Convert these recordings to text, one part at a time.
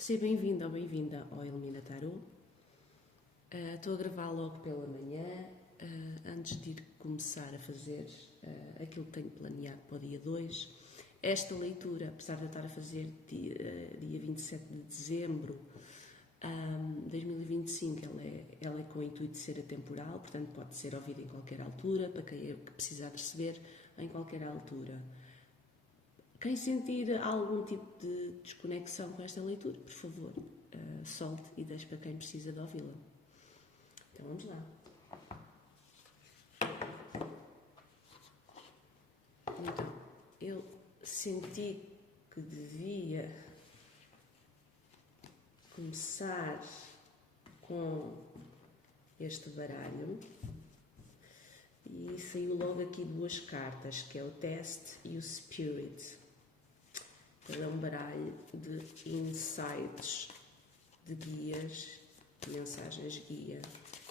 Seja bem-vindo ou bem-vinda ao Ilumina Tarot. Estou a gravar logo pela manhã, antes de ir começar a fazer aquilo que tenho planeado para o dia 2. Esta leitura, apesar de eu estar a fazer dia 27 de dezembro de 2025, ela é com o intuito de ser atemporal, portanto pode ser ouvida em qualquer altura, para quem precisar de receber em qualquer altura. Quem sentir algum tipo de desconexão com esta leitura, por favor, solte e deixe para quem precisa de ouvi-la. Então vamos lá. Então, eu senti que devia começar com este baralho e saiu logo aqui duas cartas, que é o Test e o Spirit. Ele é um baralho de insights, de guias, de mensagens guia.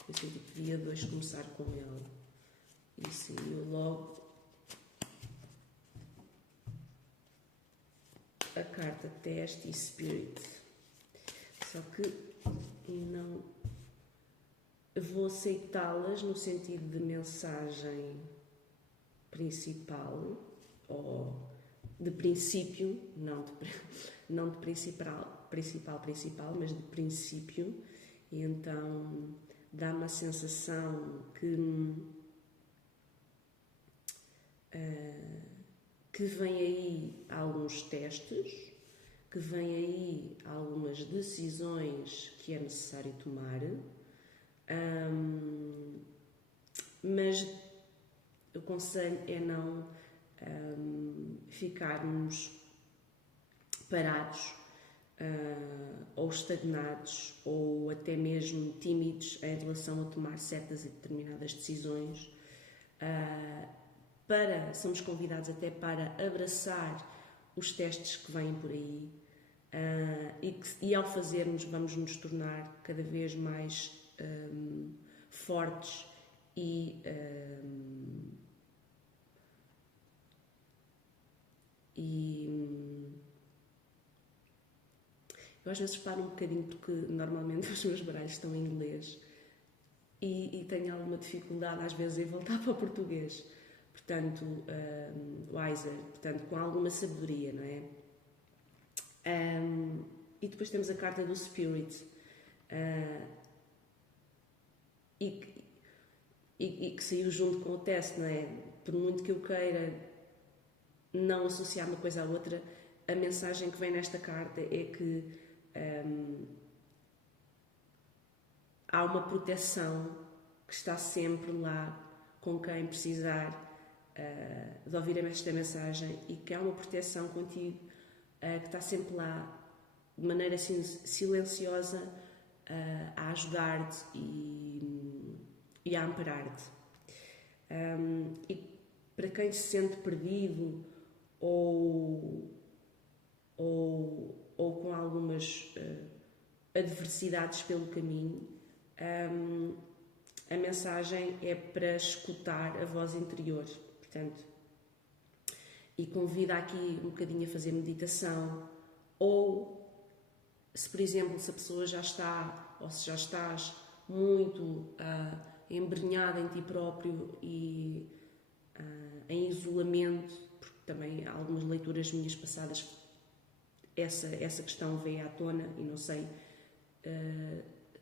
Eu senti que dia 2 começar com ele. E saiu logo a carta Test e Spirit. Só que não vou aceitá-las no sentido de mensagem principal ou de princípio, não de principal, mas de princípio. E então dá-me a sensação que vem aí alguns testes, que vem aí algumas decisões que é necessário tomar, mas o conselho é não ficarmos parados ou estagnados ou até mesmo tímidos em relação a tomar certas e determinadas decisões. Somos convidados até para abraçar os testes que vêm por aí e ao fazermos vamos nos tornar cada vez mais fortes e eu às vezes paro um bocadinho porque normalmente os meus baralhos estão em inglês e tenho alguma dificuldade às vezes em voltar para o português. Portanto, wiser, portanto, com alguma sabedoria, não é? E depois temos a carta do Spirit e que saiu junto com o teste, não é? Por muito que eu queira não associar uma coisa à outra, a mensagem que vem nesta carta é que há uma proteção que está sempre lá com quem precisar de ouvir esta mensagem e que há uma proteção contigo que está sempre lá de maneira assim, silenciosa a ajudar-te e a amparar-te. E para quem se sente perdido ou com algumas adversidades pelo caminho, a mensagem é para escutar a voz interior, portanto, e convida aqui um bocadinho a fazer meditação, ou se por exemplo, se a pessoa já está, ou se já estás muito embrenhada em ti próprio e em isolamento, porque também algumas leituras minhas passadas essa questão veio à tona e não sei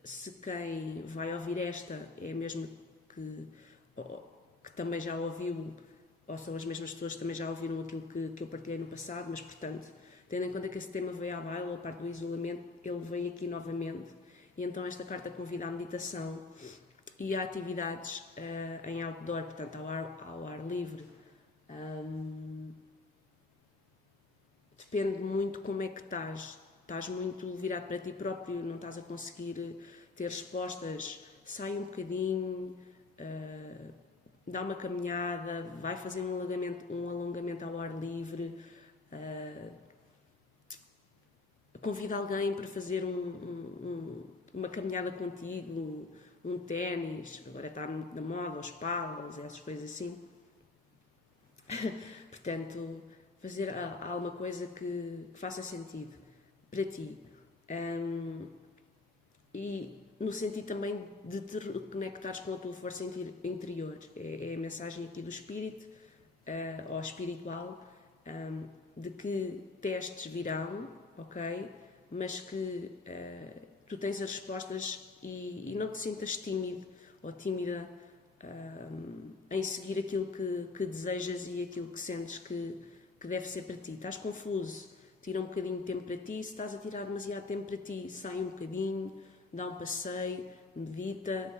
se quem vai ouvir esta é mesmo que também já ouviu, ou são as mesmas pessoas que também já ouviram aquilo que eu partilhei no passado, mas portanto, tendo em conta que esse tema veio à baila, a parte do isolamento, ele veio aqui novamente, e então esta carta convida à meditação e a atividades em outdoor, portanto ao ar livre. Depende muito como é que estás. Estás muito virado para ti próprio, não estás a conseguir ter respostas, sai um bocadinho, dá uma caminhada, vai fazer um alongamento ao ar livre, convida alguém para fazer uma caminhada contigo, um ténis, agora está muito na moda, os paddles, essas coisas assim. Portanto, fazer alguma coisa que faça sentido para ti. E no sentido também de te reconectares com a tua força interior. É a mensagem aqui do espírito, ou espiritual, de que testes virão, ok? Mas que tu tens as respostas e não te sintas tímido ou tímida em seguir aquilo que desejas e aquilo que sentes que deve ser para ti. Estás confuso, tira um bocadinho de tempo para ti. Se estás a tirar demasiado tempo para ti, sai um bocadinho, dá um passeio, medita,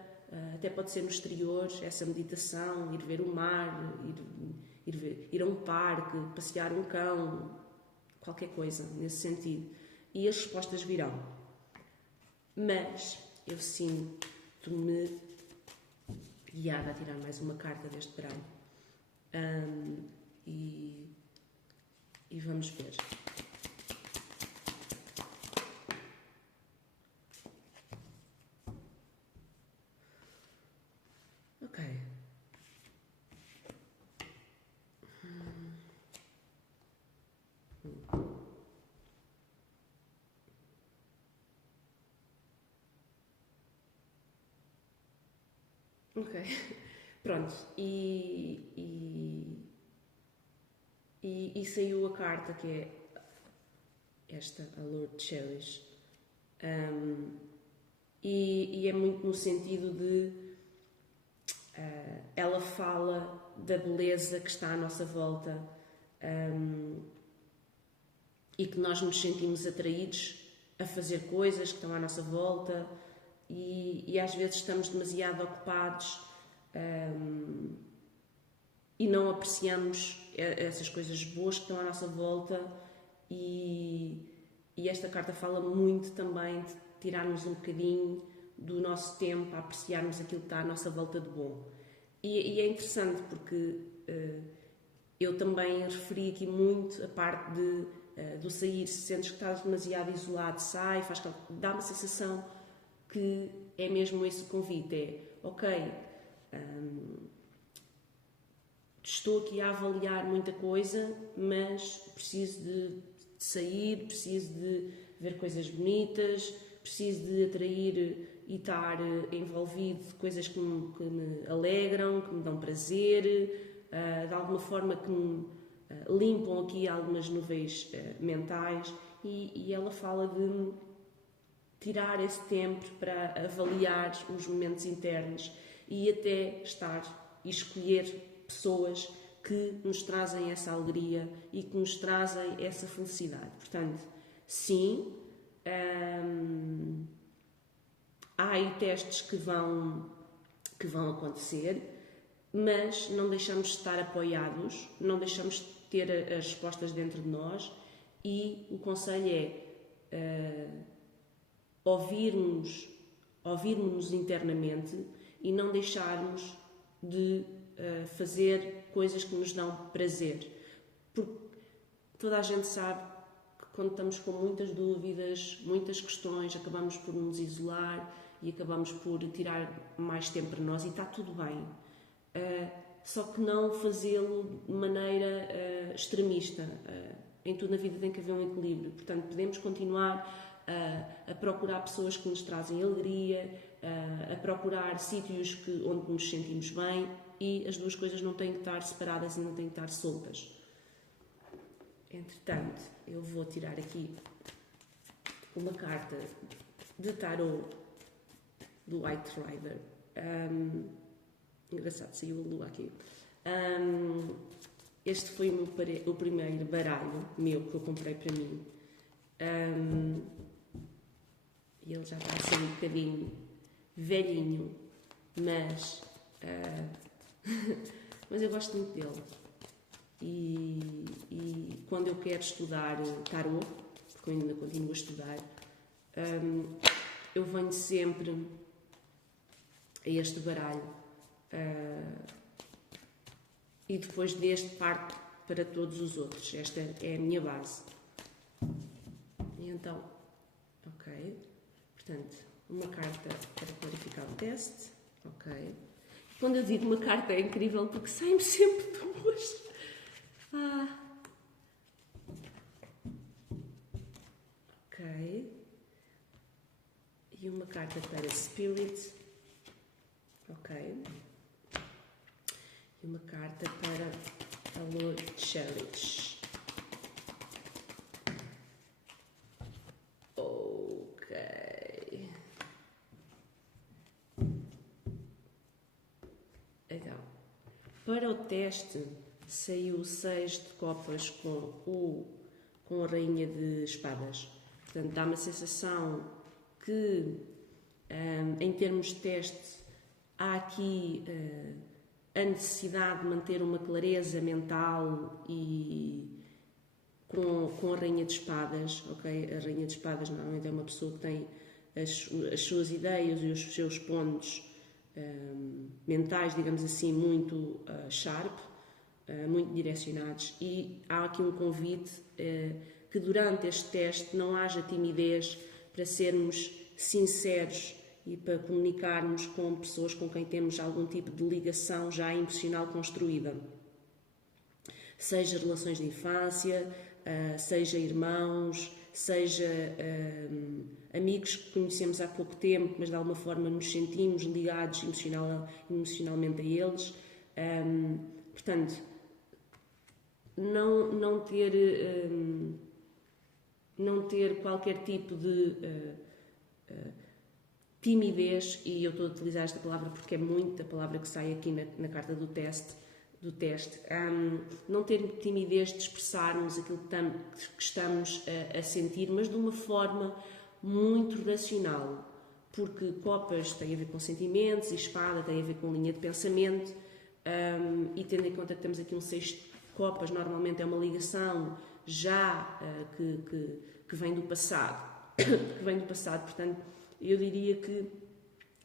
até pode ser no exterior, essa meditação, ir ver o mar, ir a um parque, passear um cão, qualquer coisa nesse sentido. E as respostas virão. Mas eu sinto-me guiada a tirar mais uma carta deste baralho. E vamos ver. Ok. Ok. Pronto. E saiu a carta que é esta, a Lord Cherish. E é muito no sentido de ela fala da beleza que está à nossa volta, e que nós nos sentimos atraídos a fazer coisas que estão à nossa volta e às vezes estamos demasiado ocupados e não apreciamos essas coisas boas que estão à nossa volta e esta carta fala muito também de tirarmos um bocadinho do nosso tempo a apreciarmos aquilo que está à nossa volta de bom. E é interessante porque eu também referi aqui muito a parte do sair. Se sentes que estás demasiado isolado, sai, dá uma sensação que é mesmo esse o convite, é ok, estou aqui a avaliar muita coisa, mas preciso de sair, preciso de ver coisas bonitas, preciso de atrair e estar envolvido de coisas que me alegram, que me dão prazer, de alguma forma que me limpam aqui algumas nuvens mentais, e ela fala de tirar esse tempo para avaliar os momentos internos e até estar e escolher pessoas que nos trazem essa alegria e que nos trazem essa felicidade. Portanto, sim, há aí testes que vão acontecer, mas não deixamos de estar apoiados, não deixamos de ter as respostas dentro de nós, e o conselho é ouvirmos internamente e não deixarmos de fazer coisas que nos dão prazer. Porque toda a gente sabe que quando estamos com muitas dúvidas, muitas questões, acabamos por nos isolar e acabamos por tirar mais tempo para nós, e está tudo bem. Só que não fazê-lo de maneira extremista. Em tudo na vida tem que haver um equilíbrio. Portanto, podemos continuar a procurar pessoas que nos trazem alegria, a procurar sítios onde nos sentimos bem, e as duas coisas não têm que estar separadas e não têm que estar soltas. Entretanto, eu vou tirar aqui uma carta de tarot do White Rider. Engraçado, saiu a lua aqui. Este foi o primeiro baralho meu que eu comprei para mim. E ele já está a ser um bocadinho velhinho, mas eu gosto muito dele. E quando eu quero estudar tarot, porque eu ainda continuo a estudar, eu venho sempre a este baralho, e depois deste parto para todos os outros. Esta é a minha base. E então, ok. Portanto, uma carta para clarificar o teste. Ok. Quando eu digo uma carta é incrível porque saem-me sempre duas. Ok. E uma carta para Spirit. Ok. E uma carta para a Lord Challenge. Ok. Então, para o teste, saiu o 6 de copas com a rainha de espadas. Portanto, dá uma sensação que, em termos de teste, há aqui a necessidade de manter uma clareza mental e com a rainha de espadas, ok? A rainha de espadas normalmente é uma pessoa que tem as suas ideias e os seus pontos mentais, digamos assim, muito sharp, muito direcionados, e há aqui um convite que durante este teste não haja timidez para sermos sinceros e para comunicarmos com pessoas com quem temos algum tipo de ligação já emocional construída. Seja relações de infância, seja irmãos, seja amigos que conhecemos há pouco tempo, mas de alguma forma nos sentimos ligados emocionalmente a eles. Portanto, não ter qualquer tipo de timidez, e eu estou a utilizar esta palavra porque é muito a palavra que sai aqui na carta do teste, não ter timidez de expressarmos aquilo que estamos a sentir, mas de uma forma muito racional, porque copas tem a ver com sentimentos e espada tem a ver com linha de pensamento, e tendo em conta que temos aqui um 6 de copas, normalmente é uma ligação já que vem do passado, portanto eu diria que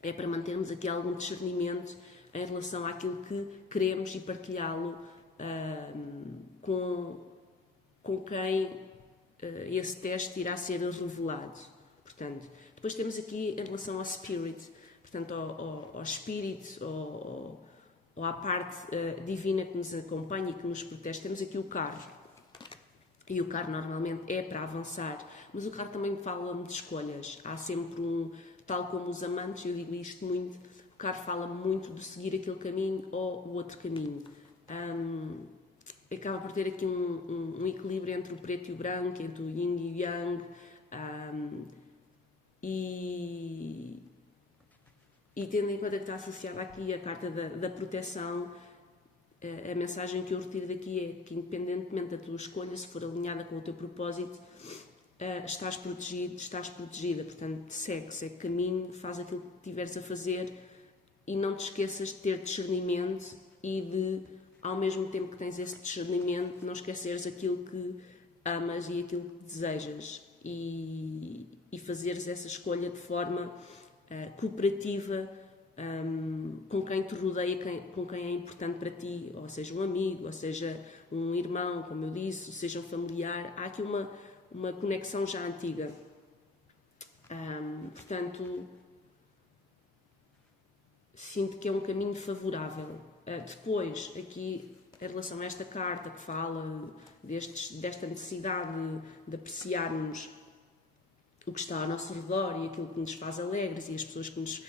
é para mantermos aqui algum discernimento em relação àquilo que queremos e partilhá-lo com quem esse teste irá ser revelado. Portanto, depois temos aqui em relação ao Spirit, portanto ao Espírito, ou à parte divina que nos acompanha e que nos protege, temos aqui o carro. E o carro normalmente é para avançar, mas o carro também fala-me de escolhas. Há sempre tal como os amantes, eu digo isto muito, o carro fala muito de seguir aquele caminho ou o outro caminho. Acaba por ter aqui um equilíbrio entre o preto e o branco, entre o yin e o yang, e tendo em conta que está associada aqui a carta da proteção, a mensagem que eu retiro daqui é que, independentemente da tua escolha, se for alinhada com o teu propósito, estás protegido, estás protegida. Portanto, segue caminho, faz aquilo que tiveres a fazer e não te esqueças de ter discernimento e de, ao mesmo tempo que tens esse discernimento, não esqueceres aquilo que amas e aquilo que desejas, e fazeres essa escolha de forma cooperativa, com quem te rodeia, com quem é importante para ti, ou seja um amigo, ou seja um irmão, como eu disse, ou seja um familiar. Há aqui uma conexão já antiga. Portanto, sinto que é um caminho favorável. Depois, aqui, em relação a esta carta que fala desta necessidade de apreciarmos o que está ao nosso redor e aquilo que nos faz alegres e as pessoas que nos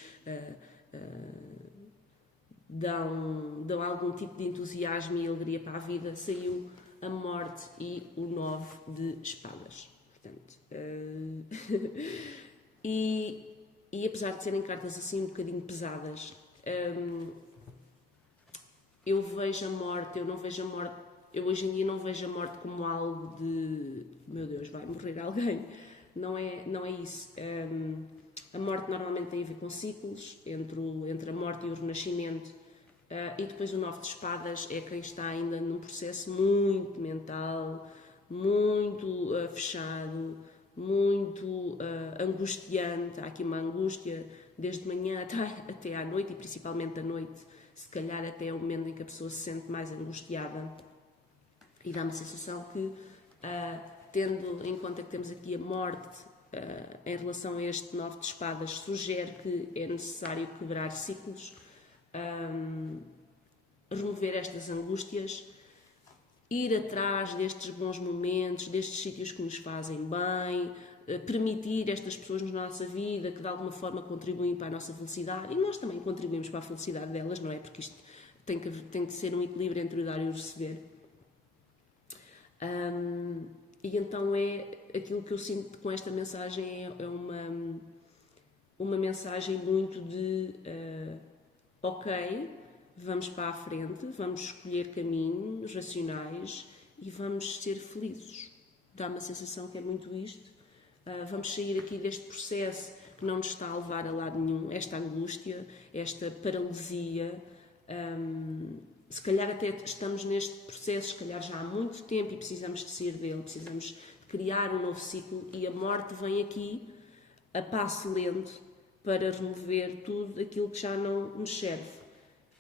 dão algum tipo de entusiasmo e alegria para a vida, saiu a morte e o 9 de espadas. Portanto, e apesar de serem cartas assim um bocadinho pesadas, eu vejo a morte, eu hoje em dia não vejo a morte como algo de, meu Deus, vai morrer alguém. Não é isso. A morte normalmente tem a ver com ciclos, entre a morte e o renascimento, e depois o 9 de espadas é quem está ainda num processo muito mental, muito fechado, muito angustiante. Há aqui uma angústia desde manhã até à noite, e principalmente à noite, se calhar até é o momento em que a pessoa se sente mais angustiada, e dá-me a sensação que, tendo em conta que temos aqui a morte em relação a este 9 de espadas, sugere que é necessário quebrar ciclos, remover estas angústias, ir atrás destes bons momentos, destes sítios que nos fazem bem, permitir estas pessoas na nossa vida que de alguma forma contribuem para a nossa felicidade, e nós também contribuímos para a felicidade delas, não é? Porque isto tem que ser um equilíbrio entre o dar e o receber. E então aquilo que eu sinto com esta mensagem é uma mensagem muito de ok, vamos para a frente, vamos escolher caminhos racionais e vamos ser felizes. Dá-me a sensação que é muito isto. Vamos sair aqui deste processo que não nos está a levar a lado nenhum, esta angústia, esta paralisia. Se calhar até estamos neste processo, se calhar já há muito tempo e precisamos de sair dele, precisamos de criar um novo ciclo, e a morte vem aqui a passo lento para remover tudo aquilo que já não nos serve.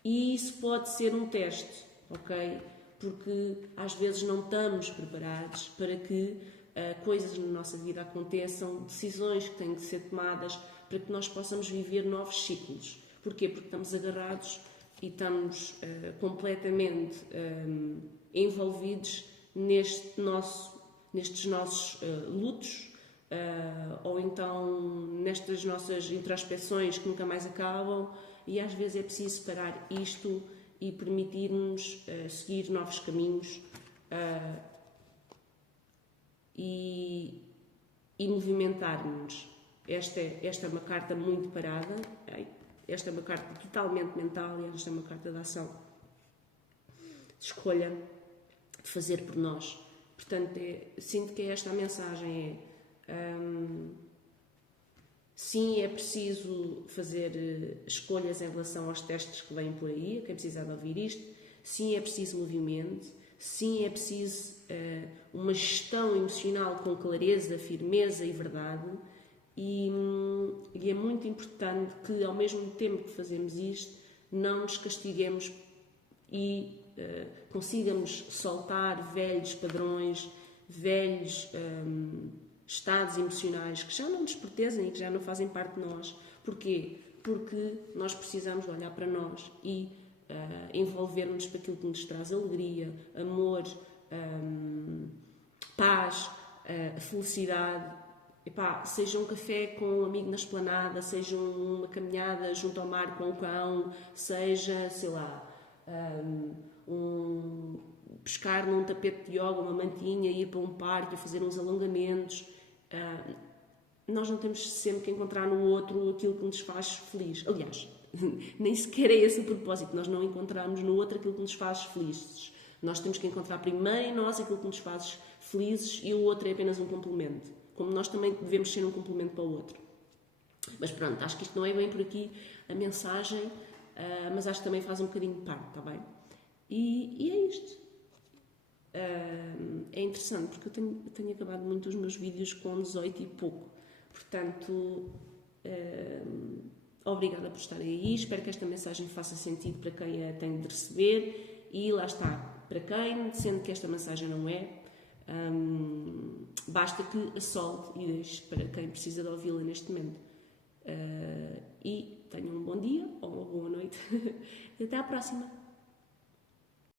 E isso pode ser um teste, ok? Porque às vezes não estamos preparados para que coisas na nossa vida aconteçam, decisões que têm que ser tomadas para que nós possamos viver novos ciclos. Porquê? Porque estamos agarrados e estamos completamente envolvidos nestes nossos lutos, ou então nestas nossas introspecções que nunca mais acabam, e às vezes é preciso separar isto e permitir-nos seguir novos caminhos e movimentar-nos. Esta é uma carta muito parada, esta é uma carta totalmente mental, e esta é uma carta de ação, de escolha, de fazer por nós. Portanto, sinto que esta a mensagem sim, é preciso fazer escolhas em relação aos testes que vêm por aí, a quem precisar de ouvir isto. Sim, é preciso movimento. Sim, é preciso uma gestão emocional com clareza, firmeza e verdade. E é muito importante que, ao mesmo tempo que fazemos isto, não nos castiguemos e consigamos soltar velhos padrões, velhos estados emocionais que já não nos pertencem e que já não fazem parte de nós. Porquê? Porque nós precisamos de olhar para nós e envolver-nos para aquilo que nos traz alegria, amor, paz, felicidade. Seja um café com um amigo na esplanada, seja uma caminhada junto ao mar com um cão, seja, sei lá, pescar num tapete de yoga, uma mantinha, ir para um parque, fazer uns alongamentos. Nós não temos sempre que encontrar no outro aquilo que nos faz feliz. Aliás, nem sequer é esse o propósito. Nós não encontramos no outro aquilo que nos faz felizes. Nós temos que encontrar primeiro em nós aquilo que nos faz felizes, e o outro é apenas um complemento. Como nós também devemos ser um complemento para o outro. Mas pronto, acho que isto não é bem por aqui a mensagem, mas acho que também faz um bocadinho de parte, está bem? E é isto. É interessante, porque eu tenho acabado muito os meus vídeos com 18 e pouco. Portanto, obrigada por estarem aí. Espero que esta mensagem faça sentido para quem a tem de receber. E lá está, para quem, sendo que esta mensagem não é, basta que a solte e deixe para quem precisa de ouvi-la neste momento. E tenham um bom dia ou uma boa noite. Até à próxima.